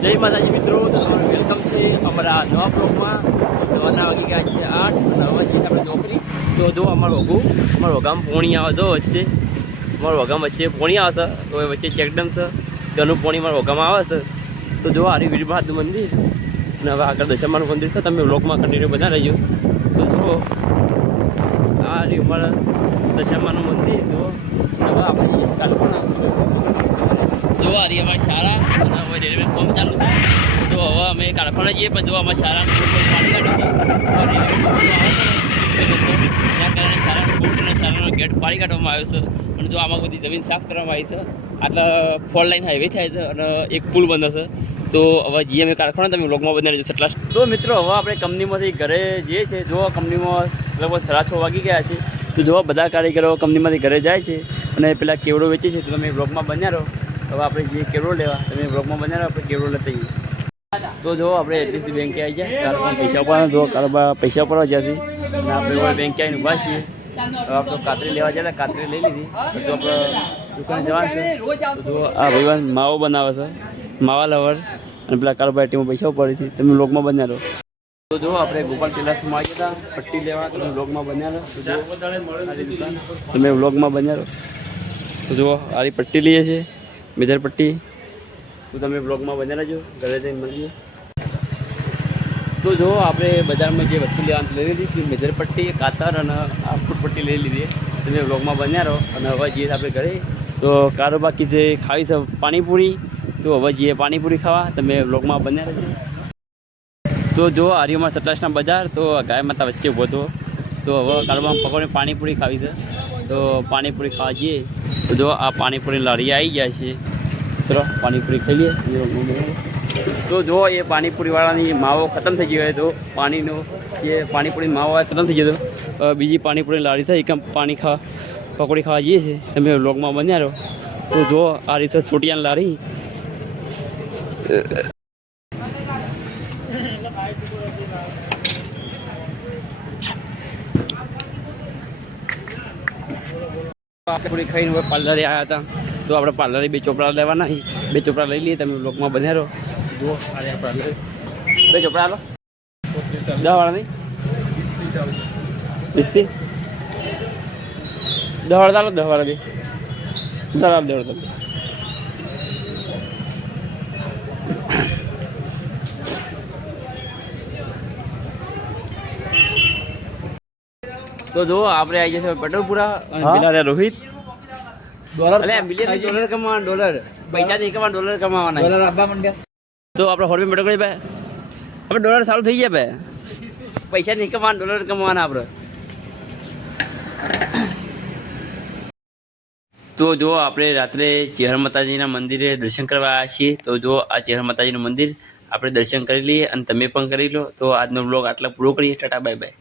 જય માતાજી મિત્રો તમારું વેલકમ છે અમારા નવા બ્લોકમાં સવારના વાગી ગયા છે આઠ, અને હવે છે આપણે નોકરી. તો જો અમારો વઘું, અમારું વગામ પોણી આવે તો વચ્ચે. અમારો વગામ વચ્ચે પોણી આવે છે, તો એ વચ્ચે ચેકડમ છે. તેનું પોણી મારું વગામાં આવે છે. તો જો આરી વીરભાતનું મંદિર. અને હવે આગળ દશામાનું મંદિર છે, તમે બ્લોકમાં કન્ટિન્યુ બધા રહેજો. તો જો, આ રહ્યું અમારા દશામાનું મંદિર. જો હવે આપણે કાલપણા જો આ રહી શાળા. હવે રેલવે કોમ ચાલુ છે. તો હવે અમે કારખાને જઈએ, પણ જો અમારી પર પાણી કાઢ્યું છે. એના કારણે શાળાનું બોર્ડ અને શાળાનો ગેટ પાડી કાઢવામાં આવ્યો છે. અને જો આમાં બધી જમીન સાફ કરવામાં આવી છે. આટલા ફોર લાઈન હાઈવે થાય છે અને એક પુલ બંધ છે તો હવે જે અમે કારખાના. તમે લોકમાં બનાવી જોશો એટલા તો મિત્રો, હવે આપણે કંપનીમાંથી ઘરે જઈએ છીએ. જો કંપનીમાં લગભગ સાડા છ વાગી ગયા છે. તો જો બધા કારીગરો કંપનીમાંથી ઘરે જાય છે અને પેલા કેવડો વેચે છે, તો તમે બ્લોગમાં બન્યા રહો. હવે આપણે જે કેવડો લેવા, તમે બ્લોકમાં બનાવ્યો આપણે કેવડો લેતા જઈએ. તો જો આપણે એચડીસી બેંકે આવી જાય કારણ પૈસા ઉપર જો કારબાર પૈસા પણ જ્યાંથી અને આપણે બેંકે આવીને ઊભા છીએ. હવે આપણે કાતરી લેવા જાય કાતરી લઈ લીધી. તો આપણે દુકાને જવાનું છે. તો આ ભાઈવાન માવો બનાવે છે. માવા લવર. અને પેલા કારોબાર ટીમો પૈસા ઉપર છે. તમે લોકમાં બન્યા તો જો આપણે ગોપાલ ટેલર્સમાં આવી હતા. પટ્ટી લેવા, તમે વ્લોગમાં બન્યા તમે વ્લોગમાં બન્યા તો જુઓ, આરી પટ્ટી લઈએ છીએ. મેજર પટ્ટી તો તમે બ્લોગમાં બને રહેજો. ઘરે જઈને મળીએ. તો જો, આપણે બજારમાં જે વસ્તુ લેવાનું લઈ લીધી હતી મેજર કાતર અને આ ફૂટ પટ્ટી લઈ લીધી. તમે બ્લોગમાં બન્યા રહો અને હવે જઈએ આપણે ઘરે. તો કારો બાકી છે, ખાવી છે પાણીપુરી. તો હવે જઈએ પાણીપુરી ખાવા. તમે બ્લોગમાં બન્યા રહેજો. તો જો આર્યુમાં સટલાસના બજાર, તો ગાય માતા વચ્ચે ઊભો હતો. તો હવે કાળમાં પકોડી પાણીપુરી ખાવી છે. તો પાણીપુરી ખાવા જઈએ. તો જો, આ પાણીપુરી લારી આવી ગયા છે. ચલો પાણીપુરી ખાઈ લઈએ. તો જો એ પાણીપુરીવાળાની માવો ખતમ થઈ ગયો હોય તો પાણીનો જે પાણીપુરી માવો ખતમ થઈ ગયો તો બીજી પાણીપુરી લારી છે એકમ પાણી ખાવા પકોડી ખાવા જઈએ છીએ. તમે વ્લોગમાં બન્યા રહો. તો જો આ રીતે સોટિયાની લારી. પાણીપુરી ખાઈને પાર્લરે આવ્યા હતા. તો આપણે પાર્લરે બે ચોપડા લેવાના. બે ચોપડા લઈ લઈએ તમે બ્લોકમાં બન્યા રહો. જુઓ બે ચોપડા લો દસ વાળા નહીં? વીસથી? દસ વાળા ચાલો દસ વાળા બે ચાલો વાળા ચાલો. તો જો આપણે આવી જશે પટેલપુરા અને પેલા રોહિત. ડોલર અલે મિલિયન ડોલર કમાવાના ડોલર પૈસા નહીં કમાવાના ડોલર કમાવાના ડોલર આપવા માંડ્યા. તો આપણે હોર્બી મેટો કરી ભાઈ. આપણે ડોલર સારું થઈ ગયા ભાઈ. પૈસા નહીં કમાવાના ડોલર કમાવાના આપણે. તો જો આપણે રાત્રે ચેહર માતાજીના મંદિરે દર્શન કરવા આવ્યા છીએ. તો જો આ ચેહર માતાજીનું મંદિર આપણે દર્શન કરી લઈએ અને તમે પણ કરી લો. તો આજનો બ્લોગ આટલા પૂરો કરીએ. Tata bye bye